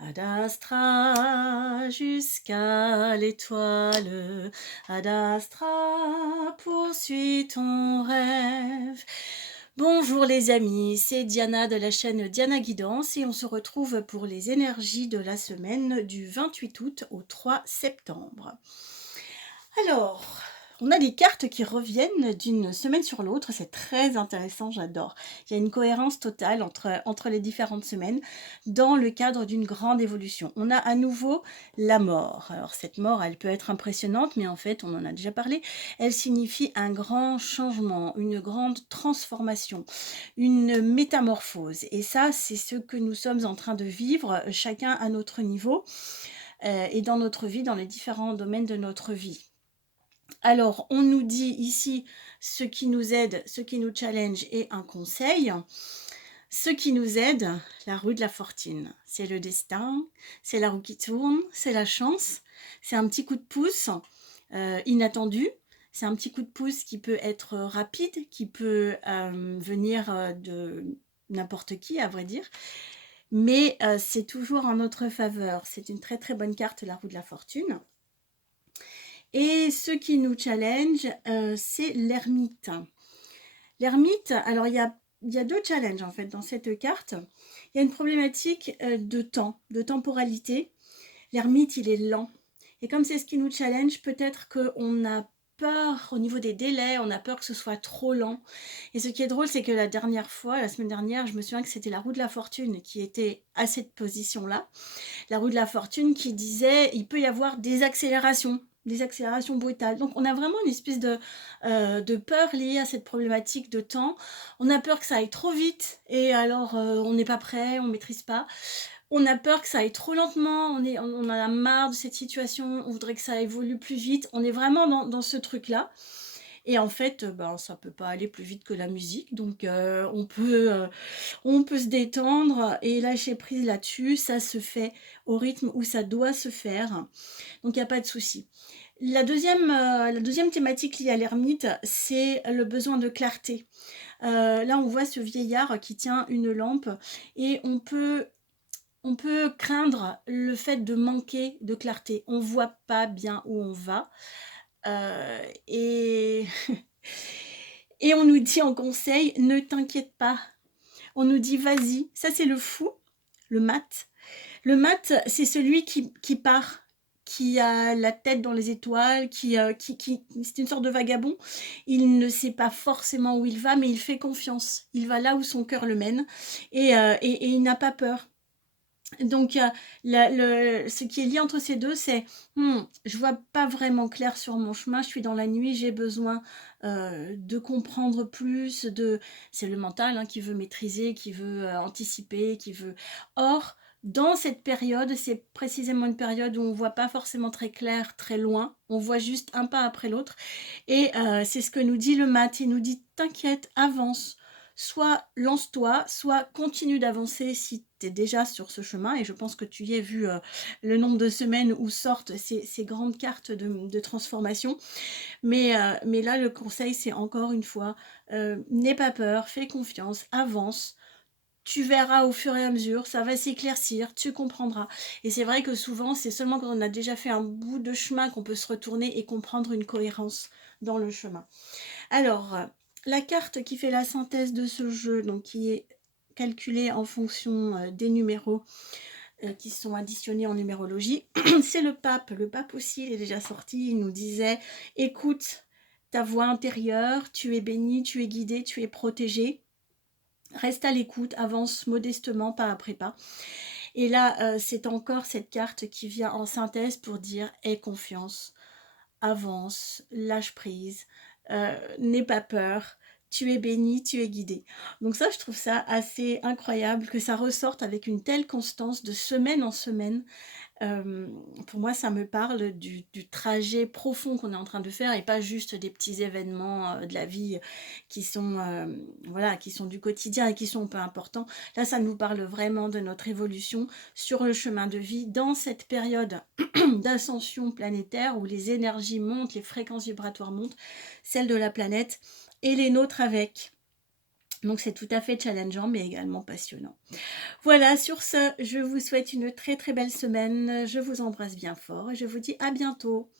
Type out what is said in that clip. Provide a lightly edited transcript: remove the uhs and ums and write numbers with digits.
Ad Astra jusqu'à l'étoile, Ad Astra poursuis ton rêve. Bonjour les amis, c'est Diana de la chaîne Diana Guidance et on se retrouve pour les énergies de la semaine du 28 août au 3 septembre. Alors, on a des cartes qui reviennent d'une semaine sur l'autre, c'est très intéressant, j'adore. Il y a une cohérence totale entre les différentes semaines dans le cadre d'une grande évolution. On a à nouveau la mort. Alors cette mort, elle peut être impressionnante, mais en fait, on en a déjà parlé, elle signifie un grand changement, une grande transformation, une métamorphose. Et ça, c'est ce que nous sommes en train de vivre, chacun à notre niveau, et dans notre vie, dans les différents domaines de notre vie. Alors, on nous dit ici ce qui nous aide, ce qui nous challenge et un conseil. Ce qui nous aide, la roue de la fortune. C'est le destin, c'est la roue qui tourne, c'est la chance, c'est un petit coup de pouce inattendu. C'est un petit coup de pouce qui peut être rapide, qui peut venir de n'importe qui, à vrai dire. Mais c'est toujours en notre faveur. C'est une très très bonne carte, la roue de la fortune. Et ce qui nous challenge, c'est l'ermite. L'ermite, alors il y a 2 challenges en fait dans cette carte. Il y a une problématique, de temps, de temporalité. L'ermite, il est lent et comme c'est ce qui nous challenge, peut-être qu'on a peur au niveau des délais, on a peur que ce soit trop lent et ce qui est drôle, c'est que la dernière fois, la semaine dernière, je me souviens que c'était la roue de la fortune qui était à cette position-là. La roue de la fortune qui disait il peut y avoir des accélérations brutales. Donc on a vraiment une espèce de peur liée à cette problématique de temps. On a peur que ça aille trop vite et alors on n'est pas prêt, on ne maîtrise pas. On a peur que ça aille trop lentement, on en a marre de cette situation, on voudrait que ça évolue plus vite. On est vraiment dans ce truc-là. Et en fait, ben, ça peut pas aller plus vite que la musique, donc on peut se détendre et lâcher prise là-dessus. Ça se fait au rythme où ça doit se faire, donc il y a pas de souci. La deuxième thématique liée à l'ermite, c'est le besoin de clarté. Là, on voit ce vieillard qui tient une lampe et on peut craindre le fait de manquer de clarté. On voit pas bien où on va, et et on nous dit en conseil: «Ne t'inquiète pas». On nous dit: «Vas-y». Ça, c'est le fou, le mat. Le mat, c'est celui qui part, qui a la tête dans les étoiles, qui c'est une sorte de vagabond. Il ne sait pas forcément où il va, mais il fait confiance. Il va là où son cœur le mène et il n'a pas peur. Donc ce qui est lié entre ces deux, c'est je vois pas vraiment clair sur mon chemin, je suis dans la nuit, j'ai besoin de comprendre plus. C'est le mental qui veut maîtriser, qui veut anticiper, qui veut. Or, dans cette période, c'est précisément une période où on voit pas forcément très clair, très loin, on voit juste un pas après l'autre. Et c'est ce que nous dit le mat, il nous dit t'inquiète, avance. Soit lance-toi, soit continue d'avancer si tu es déjà sur ce chemin. Et je pense que tu y as vu le nombre de semaines où sortent ces grandes cartes de transformation. Mais là, le conseil, c'est encore une fois, n'aie pas peur, fais confiance, avance. Tu verras au fur et à mesure, ça va s'éclaircir, tu comprendras. Et c'est vrai que souvent, c'est seulement quand on a déjà fait un bout de chemin qu'on peut se retourner et comprendre une cohérence dans le chemin. Alors, la carte qui fait la synthèse de ce jeu, donc qui est calculée en fonction des numéros qui sont additionnés en numérologie, c'est le pape. Le pape aussi, il est déjà sorti, il nous disait, écoute ta voix intérieure, tu es béni, tu es guidé, tu es protégé. Reste à l'écoute, avance modestement, pas après pas. Et là, c'est encore cette carte qui vient en synthèse pour dire aie confiance, avance, lâche prise, n'aie pas peur, tu es béni, tu es guidé. Donc ça, je trouve ça assez incroyable que ça ressorte avec une telle constance de semaine en semaine. Pour moi, ça me parle du trajet profond qu'on est en train de faire et pas juste des petits événements de la vie qui sont, voilà, qui sont du quotidien et qui sont peu importants. Là, ça nous parle vraiment de notre évolution sur le chemin de vie dans cette période d'ascension planétaire où les énergies montent, les fréquences vibratoires montent, celles de la planète et les nôtres avec. Donc c'est tout à fait challengeant, mais également passionnant. Voilà, sur ce, je vous souhaite une très, très belle semaine. Je vous embrasse bien fort et je vous dis à bientôt.